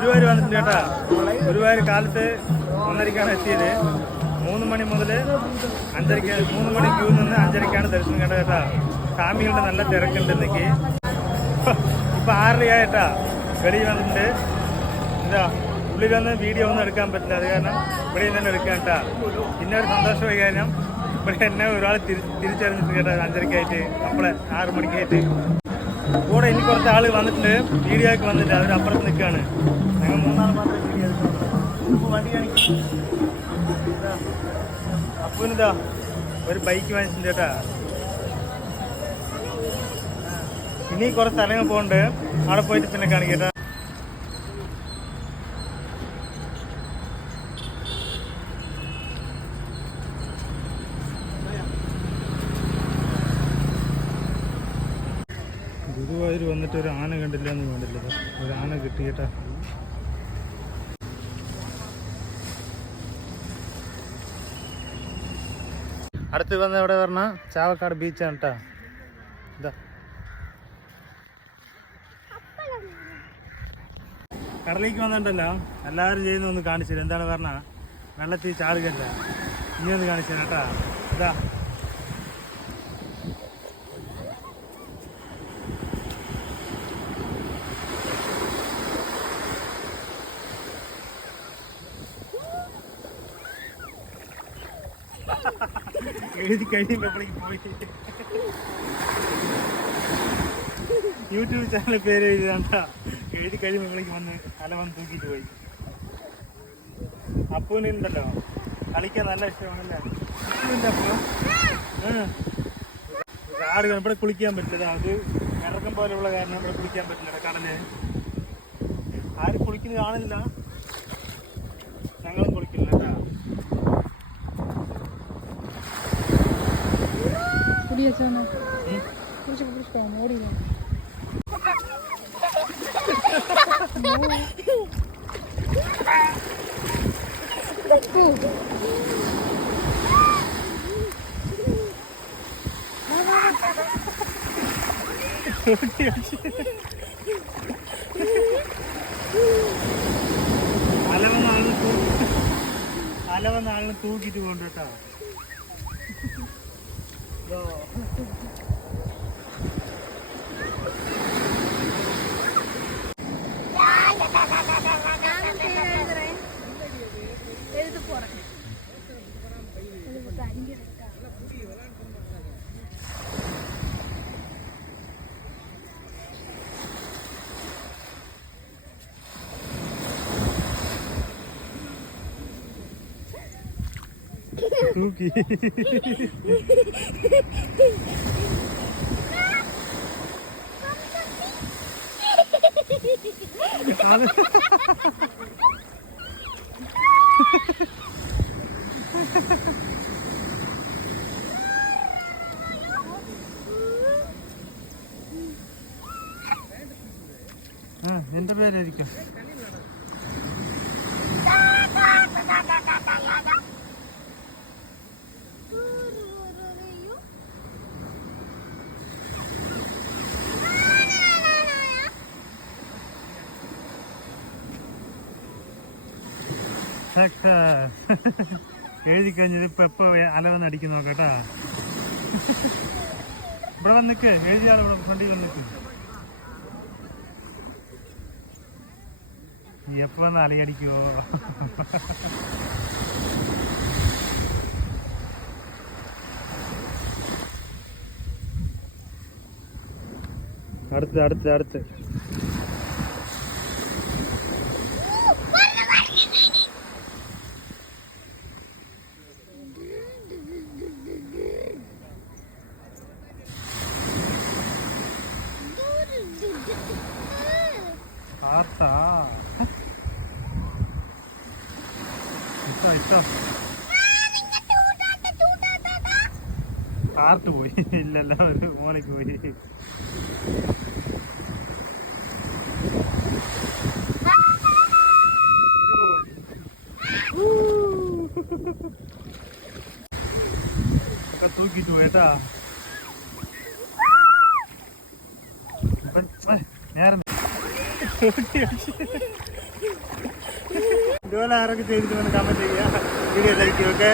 ഗുരുവായൂർ വന്നിട്ടുണ്ട് കേട്ടാ. ഗുരുവായൂർ കാലത്ത് 1:30 എത്തിയത്. 3 മണി മുതൽ 5:30, 3 മണി ക്യൂ നിന്ന് 5:30 ദർശനം കേട്ടോ കേട്ടാ. സ്വാമികളുടെ നല്ല തിരക്കുണ്ട് ഇന്നേക്ക്. ഇപ്പൊ 6:30 കേട്ടാ. വെളിയിൽ വന്നിട്ടുണ്ട്. ഇതാ ഉള്ളിൽ വന്ന് വീഡിയോ ഒന്നും എടുക്കാൻ പറ്റില്ല. അത് കാരണം ഇവിടെ തന്നെ എടുക്കാൻ കേട്ടാ. പിന്നെ ഒരു സന്തോഷമായി കാരണം ഇവിടെ എന്നെ ഒരാൾ തിരിച്ചറിഞ്ഞിട്ട് കേട്ടോ. 5:30 നമ്മളെ 6 മണിക്കായിട്ട് കൂടെ ഇനി കുറച്ച് ആൾ വന്നിട്ടുണ്ട്. വീഡിയോ ഒക്കെ വന്നിട്ട് അവർ അപ്പുറത്ത് നിൽക്കുകയാണ്. ഞങ്ങൾ 3 ആൾ മാത്രമേ വീഡിയോ എടുക്കുന്നുള്ളൂ. വണ്ടി കാണിക്കും. അപ്പൂനിതാ ഒരു ബൈക്ക് വാങ്ങിച്ചിട്ടുണ്ട് കേട്ടാ. ഇനി കുറച്ച് സ്ഥലങ്ങൾ പോകുന്നുണ്ട്. അവിടെ പോയിട്ട് പിന്നെ കാണിക്കട്ടാ. ഗുരുവായൂർ വന്നിട്ട് ഒരു ആന കണ്ടില്ല എന്ന് കണ്ടില്ല. ഒരു ആന കിട്ടി കേട്ടാ. അടുത്ത് വന്ന് എവിടെ പറഞ്ഞ ചാവക്കാട് ബീച്ചാണ് കേട്ടാ. ഇതാ കടലേക്ക് വന്നിട്ടല്ലോ എല്ലാവരും ചെയ്യുന്ന ഒന്ന് കാണിച്ചില്ല. എന്താണ് പറഞ്ഞ വെള്ളത്തിൽ ചാടുകയല്ല. ഇനി ഒന്ന് കാണിച്ചു കേട്ടാ. ഇതാ എഴുതി കഴിയുമ്പോഴേക്ക് പോയി. യൂട്യൂബ് ചാനൽ പേര് എഴുതാണ്ട. എഴുതി കഴിയുമ്പോഴേക്ക് വന്ന് അല വന്ന് തൂക്കിയിട്ട് പോയി. അപ്പൂനുണ്ടല്ലോ കളിക്കാൻ നല്ല ഇഷ്ടമാണല്ലേ. അപ്പൂ ആട് ഇവിടെ കുളിക്കാൻ പറ്റില്ല. അത് ഇറക്കം പോലെയുള്ള കാരണം ഇവിടെ കുളിക്കാൻ പറ്റില്ല. കടല് ആരും കുളിക്കുന്നത് കാണില്ല. ഞങ്ങളും കുളിക്കില്ല കേട്ടാ. അല വന്ന ആളിനെ തൂക്കിട്ട് പോകണ്ട കേട്ടോ. തൂക്കി എന്റെ പേരായിരിക്കും. എഴുതി കഴിഞ്ഞത് ഇപ്പൊ എപ്പോ അല വന്ന് അടിക്കുന്ന നോക്കട്ടാ. ഇവിടെ വന്നിക്ക് എഴുതിയാൽ ഇവിടെ ഫ്രണ്ടിൽ വന്നിക്ക്. എപ്പോ വന്ന് അലയടിക്കുവോ. അടുത്ത് കാർട്ട് പോയി. ഇല്ലല്ല ഒരു മോളിക്ക് പോയി. തൂക്കിട്ട് പോയിട്ടാ. നേരം ഇതുപോലെ ആരൊക്കെ ചെയ്തിട്ട് കമന്റ് ചെയ്യുക, വീഡിയോ ലൈക്ക്, ഓക്കെ.